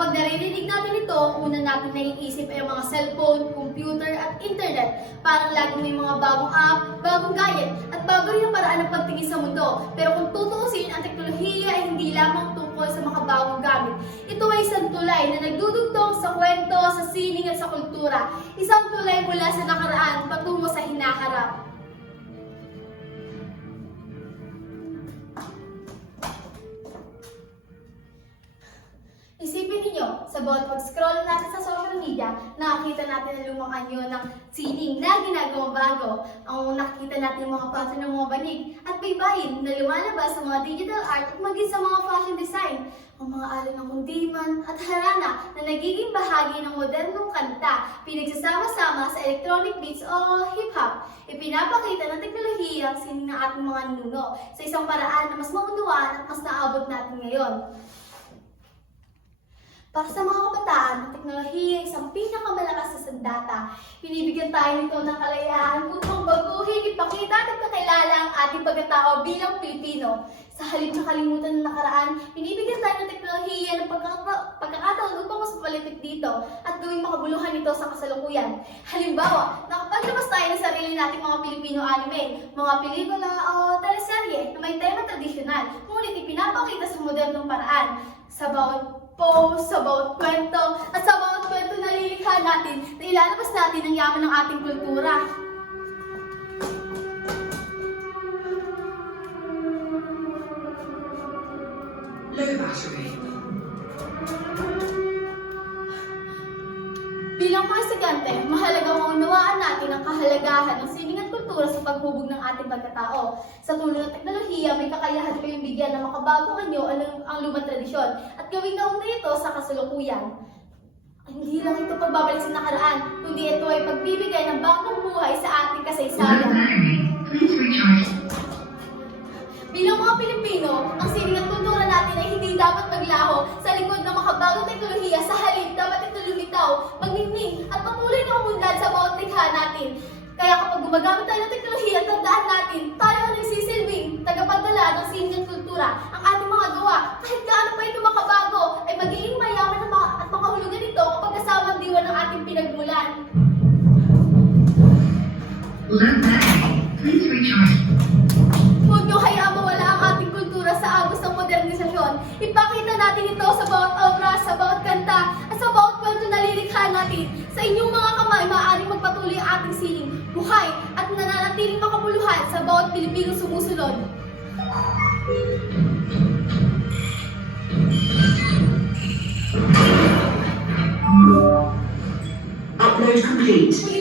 Kapag naririnig natin ito, una natin naiisip ay ang mga cellphone, computer at internet. Parang laging may mga bagong app, bagong gadget, at bago rin ang paraan ng pagtingin sa mundo. Pero kung tutuusin, ang teknolohiya ay hindi lamang tungkol sa mga bagong gamit. Ito ay isang tulay na nagdudugtong sa kwento, sa sining at sa kultura. Isang tulay mula sa nakaraan patungo sa hinaharap. Isipin ninyo, sa bawat pag-scroll natin sa social media, nakakita natin ang lumang anyo ng sining na ginagawang bago. Ang nakikita natin ang mga pattern ng mga banig at baybayin na lumalabas sa mga digital art at maging sa mga fashion design. Ang mga alon ng kundiman at harana na nagiging bahagi ng modernong kanta, pinagsasama-sama sa electronic beats o hip-hop. Ipinapakita ng teknolohiya ang sining ng ating mga ninuno sa isang paraan na mas maunawaan at mas naabot natin ngayon. Para sa mga kabataan, ang teknolohiya ay isang pinakamalakas na sandata. Binibigyan tayo nito ng kalayaan upang baguhin, ipakita at ipakilala ang ating pagkatao bilang Pilipino. Sa halip na kalimutan ng nakaraan, binibigyan tayo ng teknolohiya ng pagkakataon upang mas palipit dito at gawing makabuluhan ito sa kasalukuyan. Halimbawa, nakapaglabas tayo ng sarili nating mga Pilipino anime, mga pelikula o teleserye na may tema tradisyonal, ngunit ipinapakita sa modernong paraan. Sa bawat post, sa bawat kwento, at sa bawat kwento na lilikha natin, na ilalabas natin ang yaman ng ating kultura. Low battery. Bilang mga estudyante, mahalagang maunawaan natin ang kahalagahan ng sining at kultura sa paghubog ng ating pagkatao. Sa tulong ng teknolohiya, may kakayahan kayong bigyan ng makabagong anyo ang lumang tradisyon at gawing nauna ito sa kasalukuyan. Hindi lang ito pagbabalik sa nakaraan, kundi ito ay pagbibigay ng bagong buhay sa ating kasaysayan. Please recharge. Bilang mga Pilipino, ang sining at kultura natin ay hindi dapat maglaho sa likod ng makabagong teknolohiya. Sa halip, dapat ito lumitaw, magningning, at patuloy na umunlad sa bawat likha natin. Kaya kapag gumagamit tayo ng teknolohiya, tandaan natin, tayo ang nagsisilbing tagapagdala ng sining at kultura. Ang ating mga gawa, kahit gaano pa ito makabago, ay magiging mayaman at makahulugan ito kapag kasama ang diwa ng ating pinagmulan. Low battery. Please recharge. Huwag niyo hayaang mawala ang ating kultura sa agos ng modernisasyon. Ipakita natin ito sa bawat obra, sa bawat kanta, at sa bawat kwento na lilikha natin. Sa inyong mga kamay, maaaring magpatuloy ang ating sining, buhay, at nananatiling makabuluhan sa bawat Pilipinong sumusunod. Upload complete.